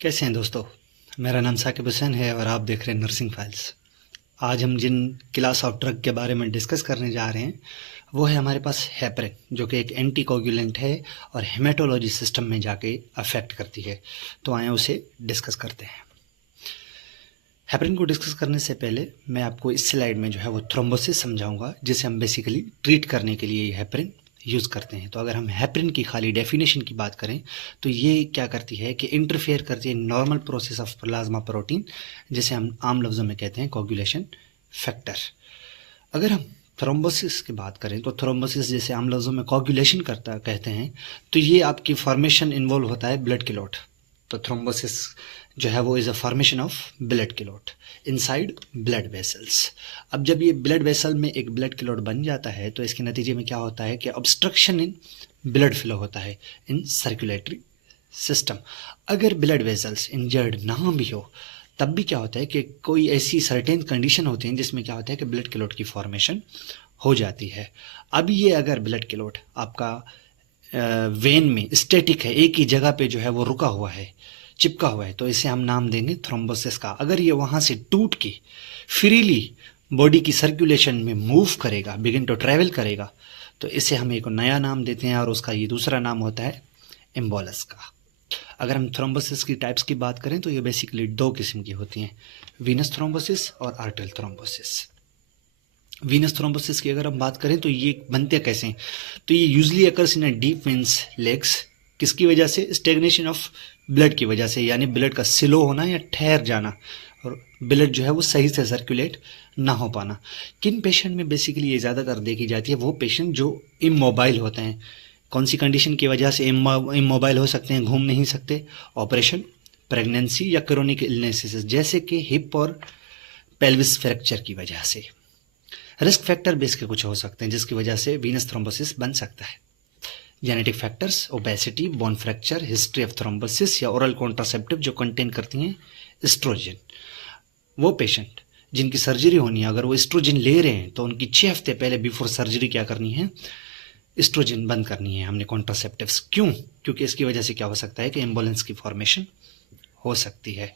कैसे हैं दोस्तों। मेरा नाम साकिब हुसैन है और आप देख रहे हैं नर्सिंग फाइल्स। आज हम जिन क्लास ऑफ ड्रग के बारे में डिस्कस करने जा रहे हैं वो है हमारे पास हेपरिन, जो कि एक एंटीकोगुलेंट है और हेमेटोलॉजी सिस्टम में जाके अफेक्ट करती है। तो आए उसे डिस्कस करते हैं। हेपरिन को डिस्कस करने से पहले मैं आपको इस स्लाइड में जो है वो थ्रोम्बोसिस समझाऊंगा, जिसे हम बेसिकली ट्रीट करने के लिए हेपरिन यूज़ करते हैं। तो अगर हम हेपरिन की खाली डेफिनेशन की बात करें तो ये क्या करती है कि इंटरफेयर करती है normal process of plasma protein, जिसे हम आम लफ्ज़ों में कहते हैं कोगुलेशन फैक्टर। अगर हम थ्रोम्बोसिस की बात करें तो थ्रोम्बोसिस जैसे आम लफ्ज़ों में कोगुलेशन करता कहते हैं, तो ये आपकी फॉर्मेशन इन्वॉल्व होता है ब्लड क्लॉट। तो थ्रोम्बोसिस जो है वो is a formation of blood clot inside blood vessels. अब जब ये ब्लड वेसल में एक ब्लड क्लॉट बन जाता है तो इसके नतीजे में क्या होता है कि ऑब्स्ट्रक्शन इन ब्लड फ्लो होता है इन सर्कुलेटरी सिस्टम। अगर ब्लड वेसल्स इंजर्ड ना भी हो तब भी क्या होता है कि कोई ऐसी सर्टेन कंडीशन होती हैं जिसमें क्या होता है कि ब्लड क्लॉट की फॉर्मेशन हो जाती है। अब ये अगर ब्लड क्लॉट आपका वेन में स्टैटिक है, एक ही जगह पे जो है वो रुका हुआ है, चिपका हुआ है, तो इसे हम नाम देंगे थ्रोम्बोसिस का। अगर ये वहाँ से टूट के फ्रीली बॉडी की सर्कुलेशन में मूव करेगा, बिगिन टू ट्रैवल करेगा, तो इसे हम एक नया नाम देते हैं और उसका ये दूसरा नाम होता है एम्बोलस का। अगर हम थ्रोम्बोसिस की टाइप्स की बात करें तो ये बेसिकली दो किस्म की होती हैं, वीनस थ्रोम्बोसिस और आर्टरियल थ्रोम्बोसिस। वीनस थ्रोम्बोसिस की अगर हम बात करें तो ये बनते कैसे हैं, तो ये usually occurs in deep veins legs. किसकी वजह से? स्टेग्नेशन ऑफ ब्लड की वजह से, यानी ब्लड का स्लो होना या ठहर जाना और ब्लड जो है वो सही से सर्कुलेट ना हो पाना। किन पेशेंट में बेसिकली ये ज़्यादातर देखी जाती है? वो पेशेंट जो इमोबाइल होते हैं। कौन सी कंडीशन की वजह से इमोबाइल हो सकते हैं, घूम नहीं सकते? ऑपरेशन, प्रेगनेंसी या क्रोनिक इलनेसेस जैसे कि हिप और पेल्विस फ्रैक्चर की वजह से। रिस्क फैक्टर बेस के कुछ हो सकते हैं जिसकी वजह से वीनस थ्रोम्बोसिस बन सकता है। Genetic factors, obesity, bone fracture, history of thrombosis या ओरल कॉन्ट्रासेप्टिव जो कंटेन करती हैं एस्ट्रोजन। वो पेशेंट जिनकी सर्जरी होनी है, अगर वो एस्ट्रोजन ले रहे हैं तो उनकी 6 हफ्ते पहले बिफोर सर्जरी क्या करनी है? एस्ट्रोजन बंद करनी है हमने, कॉन्ट्रासेप्टिव्स। क्यों? क्योंकि इसकी वजह से क्या हो सकता है कि एम्बुलेंस की फॉर्मेशन हो सकती है।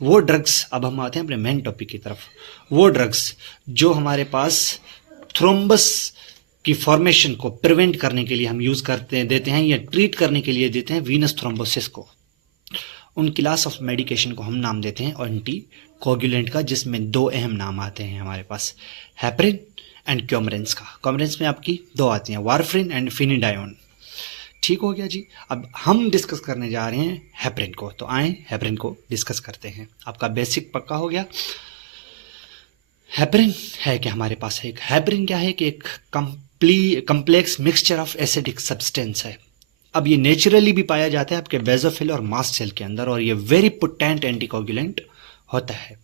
वो ड्रग्स, अब हम आते हैं अपने मेन टॉपिक की तरफ, वो ड्रग्स जो हमारे पास थ्रोम्बस की फॉर्मेशन को प्रिवेंट करने के लिए हम यूज़ करते हैं, देते हैं या ट्रीट करने के लिए देते हैं वीनस थ्रोम्बोसिस को। उन क्लास ऑफ मेडिकेशन को हम नाम देते हैं एंटी कोगुलेंट का, जिसमें दो अहम नाम आते हैं हमारे पास, हेपरिन एंड क्यूमरेंस का। क्यूमरेंस में आपकी दो आती हैं, वारफ्रिन एंड फिनिडायोन। ठीक हो गया जी। अब हम डिस्कस करने जा रहे हैं हेपरिन को, तो आए हेपरिन को डिस्कस करते हैं। आपका बेसिक पक्का हो गया। हेपरिन है कि हमारे पास एक हेपरिन क्या है कि एक complex mixture of acidic substance है। अब ये नेचुरली भी पाया जाता है आपके बेसोफिल और मास्ट सेल के अंदर, और ये वेरी पोटेंट एंटीकोगुलेंट होता है।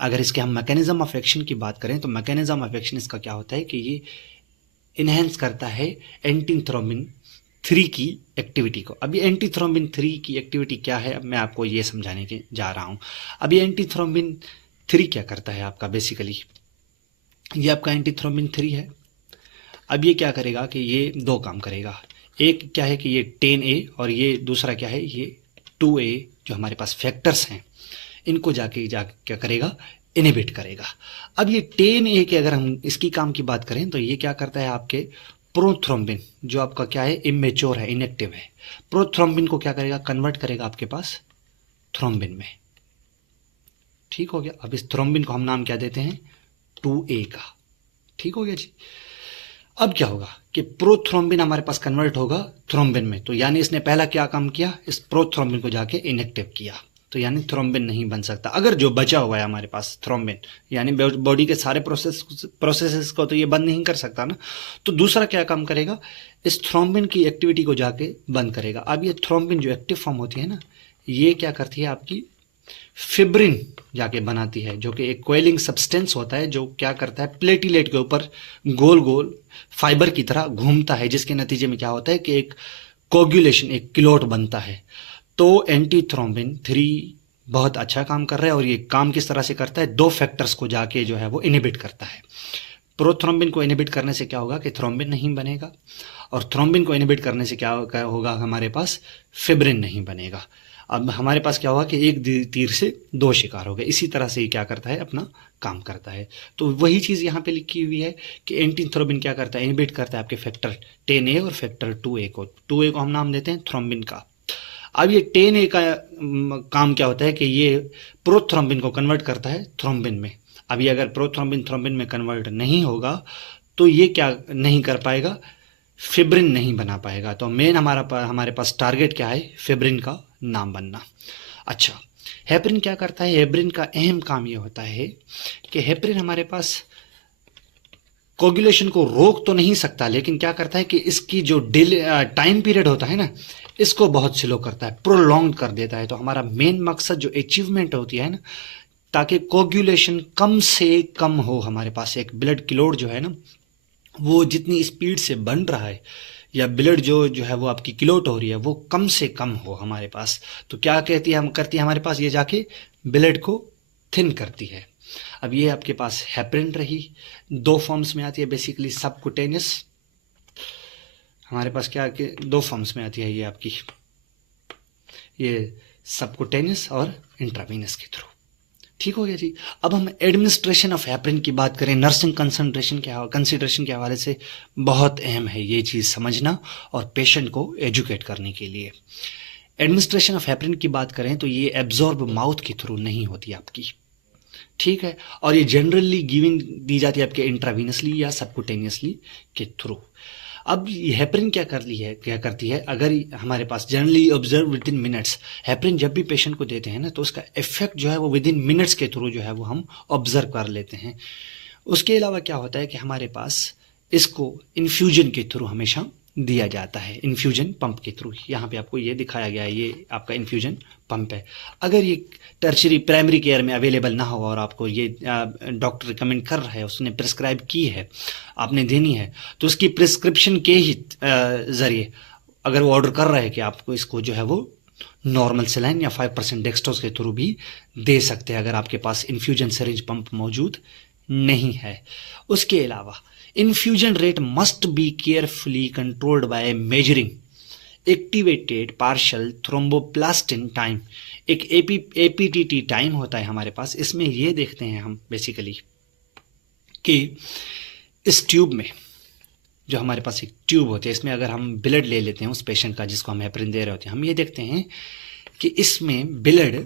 अगर इसके हम मैकेनिज्म ऑफ एक्शन की बात करें तो मैकेनिज्म ऑफ एक्शन इसका क्या होता है कि ये इन्हेंस करता है एंटीथ्रोम्बिन 3 की एक्टिविटी को। अब ये एंटीथ्रोम्बिन 3 की एक्टिविटी क्या है, अब मैं आपको ये समझाने के जा रहा हूँ। अब ये एंटीथ्रोम्बिन 3 क्या करता है आपका, बेसिकली ये आपका एंटीथ्रोम्बिन 3 है। अब ये क्या करेगा कि ये दो काम करेगा। एक क्या है कि ये 10A और ये दूसरा क्या है, ये 2A जो हमारे पास फैक्टर्स हैं, इनको जाके क्या करेगा, इनहिबिट करेगा। अब ये 10A के अगर हम इसकी काम की बात करें तो ये क्या करता है, आपके प्रोथ्रोम्बिन जो आपका क्या है, इमेच्योर है, इनएक्टिव है, प्रोथ्रोम्बिन को क्या करेगा, कन्वर्ट करेगा आपके पास थ्रोम्बिन में। ठीक हो गया। अब इस थ्रोम्बिन को हम नाम क्या देते हैं, 2A का। ठीक हो गया जी। अब क्या होगा कि प्रोथ्रोम्बिन हमारे पास कन्वर्ट होगा थ्रोम्बिन में, तो यानी इसने पहला क्या काम किया, इस प्रोथ्रोम्बिन को जाके इनएक्टिव किया, तो यानी थ्रोम्बिन नहीं बन सकता। अगर जो बचा हुआ है हमारे पास थ्रोम्बिन, यानी बॉडी के सारे प्रोसेसेस को तो ये बंद नहीं कर सकता ना, तो दूसरा क्या काम करेगा, इस थ्रोम्बिन की एक्टिविटी को जाके बंद करेगा। अब ये थ्रोम्बिन जो एक्टिव फॉर्म होती है ना, ये क्या करती है, आपकी फिब्रिन जाके बनाती है, जो कि एक कोयलिंग सब्सटेंस होता है, जो क्या करता है, प्लेटिलेट के ऊपर गोल गोल फाइबर की तरह घूमता है, जिसके नतीजे में क्या होता है कि एक कोगुलेशन, एक क्लोट बनता है। तो एंटीथ्रोम्बिन 3 बहुत अच्छा काम कर रहा है, और ये काम किस तरह से करता है, दो फैक्टर्स को जाके जो है वो इनहिबिट करता है। प्रोथ्रोम्बिन को इनहिबिट करने से क्या होगा कि थ्रोम्बिन नहीं बनेगा, और थ्रोम्बिन को इनहिबिट करने से क्या होगा, हमारे पास फिब्रिन नहीं बनेगा। अब हमारे पास क्या हुआ कि एक तीर से दो शिकार हो गए। इसी तरह से ये क्या करता है, अपना काम करता है। तो वही चीज़ यहाँ पे लिखी हुई है कि एंटी थ्रोम्बिन क्या करता है, इनहिबिट करता है आपके फैक्टर 10A और फैक्टर 2A को। 2A को हम नाम देते हैं थ्रोम्बिन का। अब ये 10A का काम क्या होता है कि ये प्रोथ्रोम्बिन को कन्वर्ट करता है थ्रोम्बिन में। अब ये अगर प्रोथ्रोम्बिन थ्रोम्बिन में कन्वर्ट नहीं होगा तो ये क्या नहीं कर पाएगा, फिब्रिन नहीं बना पाएगा। तो मेन हमारे पास टारगेट क्या है, फिब्रिन का नाम बनना। अच्छा, हेपरिन क्या करता है, हेपरिन का अहम काम ये होता है कि हेपरिन हमारे पास कोगुलेशन को रोक तो नहीं सकता, लेकिन क्या करता है कि इसकी जो टाइम पीरियड होता है ना, इसको बहुत स्लो करता है, प्रोलॉन्ग कर देता है। तो हमारा मेन मकसद जो अचीवमेंट होती है ना, ताकि कोगुलेशन कम से कम हो, हमारे पास एक ब्लड क्लॉट जो है ना वो जितनी स्पीड से बन रहा है या ब्लड जो है वो आपकी क्लॉट हो रही है वो कम से कम हो हमारे पास। तो क्या कहती है, हम करती है हमारे पास, ये जाके ब्लड को थिन करती है। अब ये आपके पास हेपरिन रही, दो फॉर्म्स में आती है बेसिकली, सबकुटेनियस, हमारे पास क्या कि दो फॉर्म्स में आती है ये आपकी, ये सबकुटेनियस और इंट्रावीनस के थ्रू। ठीक हो गया जी। अब हम एडमिनिस्ट्रेशन ऑफ हेपरिन की बात करें, नर्सिंग कंसिडरेशन के हवाले से बहुत अहम है ये चीज़ समझना और पेशेंट को एजुकेट करने के लिए। एडमिनिस्ट्रेशन ऑफ हेपरिन की बात करें तो ये एब्जॉर्ब माउथ के थ्रू नहीं होती आपकी, ठीक है, और ये जनरली गिविंग दी जाती है आपके इंट्रावीनसली या सबकुटेनियसली के थ्रू। अब हेपरिन क्या करती है, अगर हमारे पास generally observe within minutes, heparin जब भी पेशेंट को देते हैं ना तो उसका इफेक्ट जो है वो विद इन मिनट्स के थ्रू जो है वो हम ऑब्जर्व कर लेते हैं। उसके अलावा क्या होता है कि हमारे पास इसको इन्फ्यूजन के थ्रू हमेशा दिया जाता है, इन्फ्यूजन पंप के थ्रू। यहाँ पे आपको ये दिखाया गया है, ये आपका इन्फ्यूजन पंप है। अगर ये टर्शरी प्राइमरी केयर में अवेलेबल ना हो और आपको ये डॉक्टर रिकमेंड कर रहा है, उसने प्रिस्क्राइब की है, आपने देनी है, तो उसकी प्रिस्क्रिप्शन के ही ज़रिए अगर वो ऑर्डर कर रहा है कि आपको इसको जो है वो नॉर्मल सेलाइन या 5% डेक्सट्रोज के थ्रू भी दे सकते हैं अगर आपके पास इन्फ्यूजन सिरिंज पंप मौजूद नहीं है। उसके अलावा infusion rate must be carefully controlled by measuring activated partial thromboplastin time. एक एपीटीटी टाइम होता है हमारे पास, इसमें ये देखते हैं हम बेसिकली कि इस ट्यूब में जो हमारे पास एक ट्यूब होती है, इसमें अगर हम ब्लड ले लेते हैं उस पेशेंट का जिसको हम हेपरिन दे रहे होते हैं, हम ये देखते हैं कि इसमें ब्लड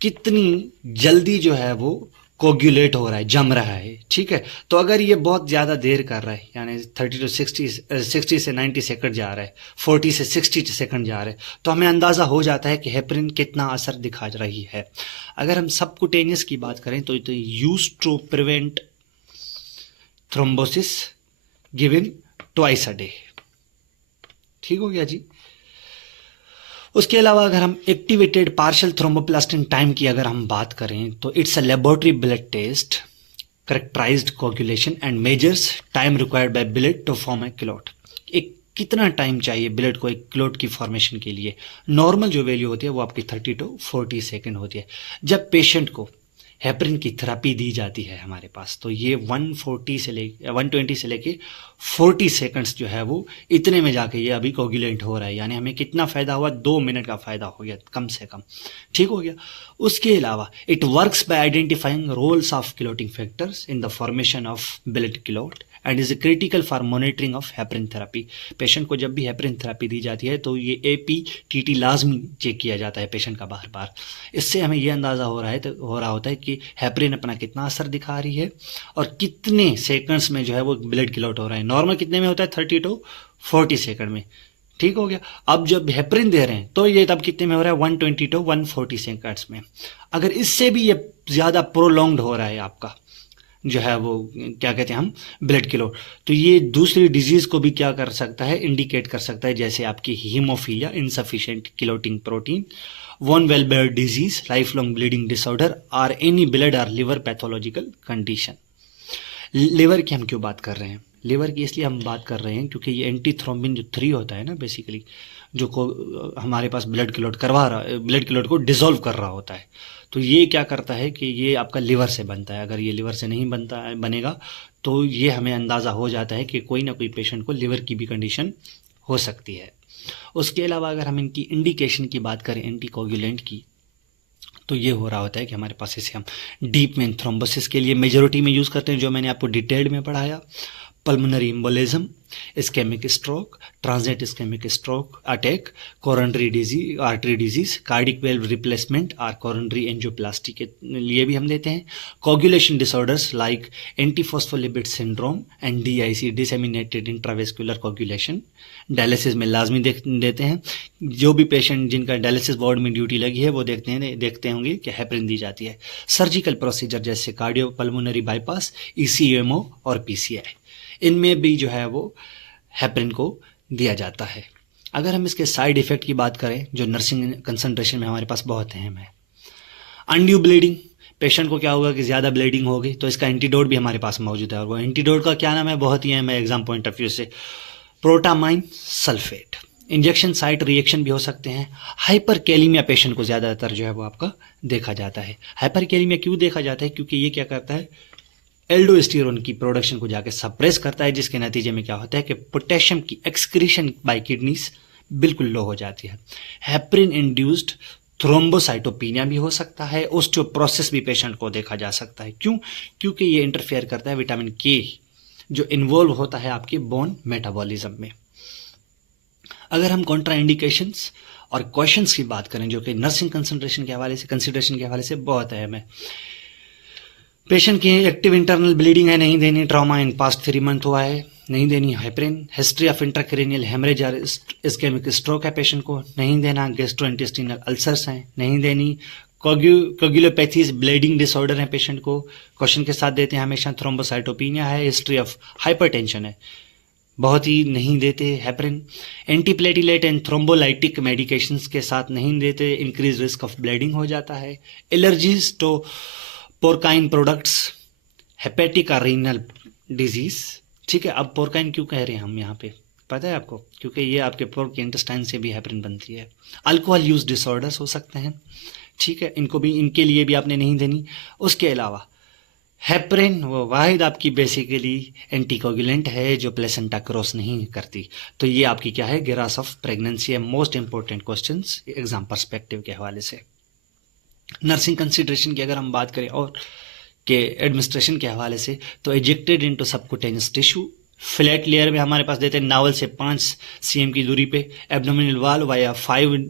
कितनी जल्दी जो है वो कोगुलेट हो रहा है, जम रहा है, ठीक है। तो अगर ये बहुत ज़्यादा देर कर रहा है, यानी 60 से 90 सेकंड जा रहा है, 40 से 60 सेकंड जा रहा है, तो हमें अंदाज़ा हो जाता है कि हेपरिन कितना असर दिखा रही है। अगर हम सबकुटेनियस की बात करें तो use to prevent thrombosis given twice a day. ठीक हो गया जी। उसके अलावा अगर हम एक्टिवेटेड पार्शियल थ्रोम्बोप्लास्टिन टाइम की अगर हम बात करें तो it's a laboratory blood test characterized coagulation and measures time required by blood to form a clot. एक कितना टाइम चाहिए ब्लड को एक क्लॉट की फॉर्मेशन के लिए, नॉर्मल जो वैल्यू होती है वो आपकी 30 to 40 सेकेंड होती है। जब पेशेंट को हेपरिन की थेरेपी दी जाती है हमारे पास तो ये 120 से लेके 40 सेकंड्स जो है वो इतने में जाके ये अभी कोगुलेंट हो रहा है, यानी हमें कितना फ़ायदा हुआ, 2 मिनट का फ़ायदा हो गया कम से कम। ठीक हो गया। उसके अलावा it works by identifying roles of clotting factors in the formation of blood clot and is critical for monitoring of heparin therapy. Patient को जब भी हेपरिन थेरेपी दी जाती है तो ये एपीटीटी लाजमी चेक किया जाता है पेशेंट का बार बार। इससे हमें ये अंदाज़ा हो रहा होता है कि हेपरिन अपना कितना असर दिखा रही है और कितने सेकंड्स में जो है वो ब्लड क्लॉट हो रहा है। नॉर्मल कितने में होता है, 30 to 40 सेकंड में। ठीक हो गया। अब जब हेपरिन दे रहे हैं तो ये तब कितने में हो रहा है, 120 to 140 सेकंड्स में। अगर इससे भी ये ज़्यादा प्रोलॉन्ग्ड हो रहा है आपका जो है वो क्या कहते हैं हम ब्लड क्लॉट, तो ये दूसरी डिजीज़ को भी क्या कर सकता है, इंडिकेट कर सकता है, जैसे आपकी haemophilia, insufficient clotting protein, von Willebrand disease, life long bleeding disorder और एनी ब्लड और लिवर पैथोलॉजिकल कंडीशन। लिवर की हम क्यों बात कर रहे हैं, लिवर की इसलिए हम बात कर रहे हैं क्योंकि ये एंटी थ्रोम्बिन जो 3 होता है ना बेसिकली, जो को हमारे पास ब्लड क्लॉट करवा रहा है, ब्लड क्लॉट को डिसॉल्व कर रहा होता है, तो ये क्या करता है कि ये आपका लिवर से बनता है। अगर ये लिवर से नहीं बनेगा तो ये हमें अंदाज़ा हो जाता है कि कोई ना कोई पेशेंट को लिवर की भी कंडीशन हो सकती है। उसके अलावा अगर हम इनकी इंडिकेशन की बात करें एंटीकोगुलेंट की, तो ये हो रहा होता है कि हमारे पास इसे हम डीप वेन थ्रोम्बोसिस के लिए मेजॉरिटी में यूज़ करते हैं, जो मैंने आपको डिटेल्ड में पढ़ाया, pulmonary embolism, ischaemic stroke, transient ischaemic stroke attack, coronary disease, artery disease, cardiac valve replacement और कोरोनरी एंजियोप्लास्टी के लिए भी हम देते हैं। Coagulation disorders like antiphospholipid syndrome and DIC, disseminated intravascular coagulation, dialysis में लाजमी देते हैं। जो भी पेशेंट जिनका डायलिसिस वार्ड में ड्यूटी लगी है वो देखते होंगे कि हेपरिन दी जाती है। सर्जिकल प्रोसीजर जैसे कार्डियो पल्मोनरी बाईपास, ECMO और PCI, इनमें भी जो है वो हेपरिन को दिया जाता है। अगर हम इसके साइड इफ़ेक्ट की बात करें जो नर्सिंग कंसंट्रेशन में हमारे पास बहुत अहम है, अनड्यू ब्लीडिंग, पेशेंट को क्या होगा कि ज़्यादा ब्लीडिंग होगी, तो इसका एंटीडोट भी हमारे पास मौजूद है, और वो एंटीडोट का क्या नाम है, बहुत ही अहम है एग्जाम पॉइंट ऑफ व्यू से, protamine sulphate. Injection site reaction भी हो सकते हैं। हाइपरकैलेमिया पेशेंट को ज़्यादातर जो है वो आपका देखा जाता है। हाइपरकैलेमिया क्यों देखा जाता है, क्योंकि ये क्या करता है, एल्डोस्टेरोन की प्रोडक्शन को जाके सप्रेस करता है, जिसके नतीजे में क्या होता है कि पोटेशियम की एक्सक्रीशन बाय किडनीज बिल्कुल लो हो जाती है। हेपरिन इंड्यूस्ड थ्रोम्बोसाइटोपिनिया भी हो सकता है। ओस्टियोप्रोसिस भी पेशेंट को देखा जा सकता है। क्यों? क्योंकि ये इंटरफेयर करता है विटामिन के जो इन्वॉल्व होता है आपकी बोन मेटाबॉलिज्म में। अगर हम कॉन्ट्राइंडिकेशंस और क्वेश्चंस की बात करें जो कि नर्सिंग कंसंट्रेशन के हवाले से, कंसिडरेशन के हवाले से बहुत अहम है, पेशेंट की एक्टिव इंटरनल ब्लीडिंग है, नहीं देनी। ट्रॉमा इन पास्ट 3 मंथ हुआ है, नहीं देनी heparin. History of intracranial haemorrhage और इस्केमिक स्ट्रोक है पेशेंट को, नहीं देना। गैस्ट्रोइंटेस्टिनल अल्सर्स हैं, नहीं देनी। कोगुलोपैथीज ब्लीडिंग डिसऑर्डर है पेशेंट को, क्वेश्चन के साथ देते हैं हमेशा। थ्रोम्बोसाइटोपिनिया है, हिस्ट्री ऑफ हाइपरटेंशन है, बहुत ही नहीं देते हेपरिन। एंटीप्लेटिलेट एंड थ्रोम्बोलाइटिक मेडिकेशंस के साथ नहीं देते, इंक्रीज रिस्क ऑफ ब्लीडिंग हो जाता है। एलर्जीज तो पोरकाइन प्रोडक्ट्स, हेपेटिक और रीनल डिजीज, ठीक है। अब पोरकाइन क्यों कह रहे हैं हम यहाँ पे, पता है आपको? क्योंकि ये आपके पोर्क इंटेस्टाइन से भी हेपरिन बनती है। अल्कोहल यूज डिसऑर्डर्स हो सकते हैं, ठीक है, इनके लिए भी आपने नहीं देनी। उसके अलावा हेपरिन वो वाहिद आपकी बेसिकली एंटीकोगुलेंट है जो प्लेसेंटा क्रॉस नहीं करती। तो ये आपकी क्या है, ग्रास ऑफ प्रेगनेंसी है। Most important questions exam perspective के हवाले से। नर्सिंग कंसिडरेशन की अगर हम बात करें और के एडमिनिस्ट्रेशन के हवाले से, तो ejected into subcutaneous tissue, flat layer में हमारे पास देते हैं नावल से 5 cm की दूरी पे। एब्डोमिनल वाल वाया 5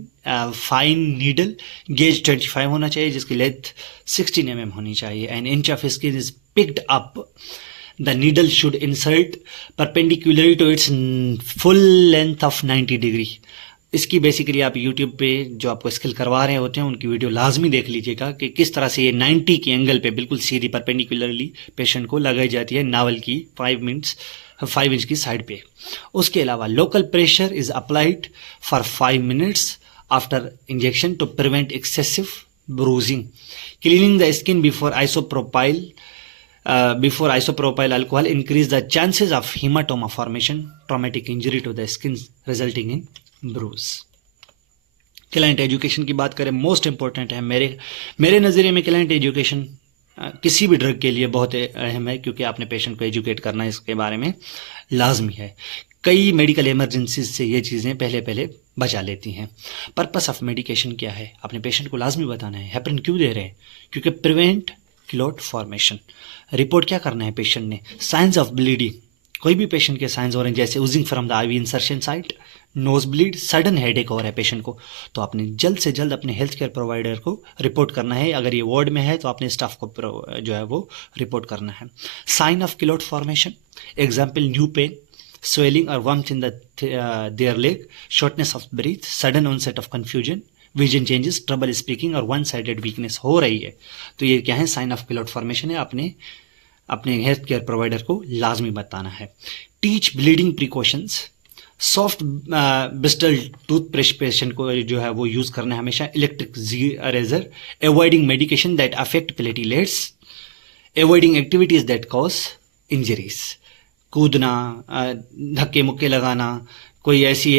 फाइन नीडल, गेज 25 होना चाहिए, जिसकी लेंथ 16 mm होनी चाहिए। And inch of skin is picked up, the needle should insert perpendicularly to its full length of 90 degree. इसकी बेसिकली आप यूट्यूब पे जो आपको स्किल करवा रहे होते हैं उनकी वीडियो लाजमी देख लीजिएगा कि किस तरह से ये 90 के एंगल पे बिल्कुल सीधी परपेंडिकुलरली पेशेंट को लगाई जाती है नावल की 5 इंच की साइड पे। उसके अलावा local pressure is applied for 5 minutes after injection to prevent excessive bruising. Cleaning the skin before isopropyl alcohol increase the chances of hematoma formation, traumatic injury to the skin resulting in bruise। Client education की बात करें, most important है मेरे नज़रिए में। Client education किसी भी drug के लिए बहुत अहम है, क्योंकि आपने पेशेंट को एजुकेट करना इसके बारे में लाजमी है। कई मेडिकल इमरजेंसीज से ये चीज़ें पहले बचा लेती हैं। पर्पस ऑफ मेडिकेशन क्या है, अपने पेशेंट को लाजमी बताना है। हेपरिन क्यों दे रहे हैं? क्योंकि प्रिवेंट क्लॉट फॉर्मेशन। रिपोर्ट क्या करना है पेशेंट ने? साइंस ऑफ ब्लीडिंग, कोई भी पेशेंट के साइंस हो रहे हैं जैसे oozing from the IV insertion site, nose bleed, sudden headache हो रहा है पेशेंट को, तो आपने जल्द से जल्द अपने हेल्थ केयर प्रोवाइडर को रिपोर्ट करना है। अगर ये वार्ड में है तो आपने स्टाफ को जो है वो रिपोर्ट करना है। Sign of clot formation, example new pain, swelling और warmth in their leg, shortness of breath, sudden onset of confusion, vision changes, trouble speaking और वन साइडेड वीकनेस हो रही है, तो ये क्या है, साइन ऑफ क्लॉट फॉर्मेशन है। आपने अपने हेल्थ केयर प्रोवाइडर को लाजमी बताना है। Teach bleeding precautions, soft bristle toothbrush patient को जो है वो यूज़ करना है हमेशा। Electric razor, avoiding medication that affect platelets, avoiding activities that cause injuries, कूदना, धक्के मुक्के लगाना, कोई ऐसी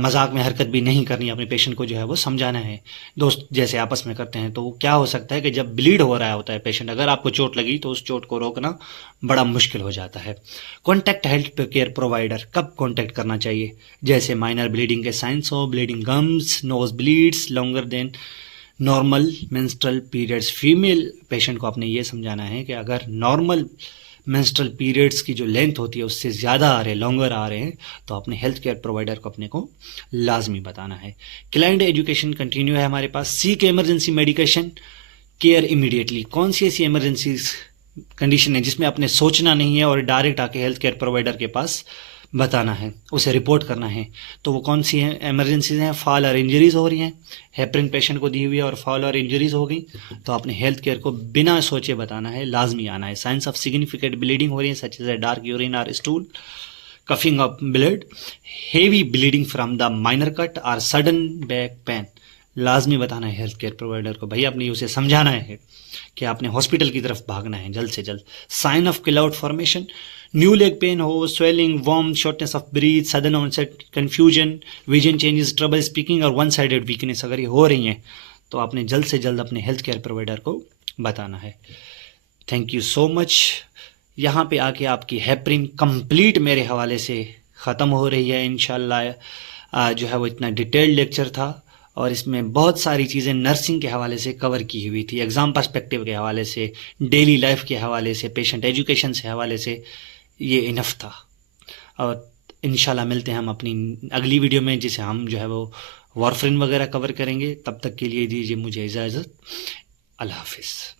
मजाक में हरकत भी नहीं करनी, अपने पेशेंट को जो है वो समझाना है, दोस्त जैसे आपस में करते हैं। तो क्या हो सकता है कि जब ब्लीड हो रहा होता है पेशेंट, अगर आपको चोट लगी तो उस चोट को रोकना बड़ा मुश्किल हो जाता है। कॉन्टैक्ट हेल्थ केयर प्रोवाइडर कब कॉन्टैक्ट करना चाहिए? जैसे माइनर ब्लीडिंग के साइंस हो, bleeding gums, nose bleeds longer than normal menstrual periods. Female patient को आपने ये समझाना है कि अगर नॉर्मल मेंस्ट्रुअल पीरियड्स की जो लेंथ होती है उससे ज़्यादा आ रहे हैं, लॉन्गर आ रहे हैं, तो अपने हेल्थ केयर प्रोवाइडर को अपने को लाजमी बताना है। क्लाइंट एजुकेशन कंटिन्यू है हमारे पास। Seek emergency medication care immediately. कौन सी ऐसी इमरजेंसी कंडीशन है जिसमें आपने सोचना नहीं है और डायरेक्ट आके हेल्थ केयर प्रोवाइडर के पास बताना है, उसे रिपोर्ट करना है? तो वो कौन सी हैं एमरजेंसीज हैं? फॉल और इंजरीज हो रही हैं, हेपरिन पेशेंट को दी हुई है और फॉल और इंजरीज हो गई, तो आपने हेल्थ केयर को बिना सोचे बताना है, लाजमी आना है। साइंस ऑफ सिग्निफिकेंट ब्लीडिंग हो रही है सच एज डार्क यूरिन और stool, coughing of blood, heavy bleeding from the minor cut और सडन बैक पेन, लाजमी बताना है हेल्थ केयर प्रोवाइडर को। भाई आपने उसे समझाना है कि आपने हॉस्पिटल की तरफ भागना है जल्द से जल्द। Sign of clot formation, new leg pain हो, swelling, warm, shortness of breath, sudden onset confusion, vision changes, trouble speaking और वन साइडेड वीकनेस अगर ये हो रही हैं तो आपने जल्द से जल्द अपने हेल्थ केयर प्रोवाइडर को बताना है। Thank you so much. यहाँ पे आके आपकी हेपरिन कंप्लीट मेरे हवाले से ख़त्म हो रही है इंशाल्लाह। जो है वो इतना डिटेल्ड लेक्चर था और इसमें बहुत सारी चीज़ें नर्सिंग के हवाले से कवर की हुई थी, एग्ज़ाम पर्सपेक्टिव के हवाले से, डेली लाइफ के हवाले से, पेशेंट एजुकेशन से हवाले से। ये इनफ था और इंशाल्लाह मिलते हैं हम अपनी अगली वीडियो में, जिसे हम जो है वो वारफरिन वगैरह कवर करेंगे। तब तक के लिए दीजिए मुझे इजाज़त। अल्लाह हाफिज़।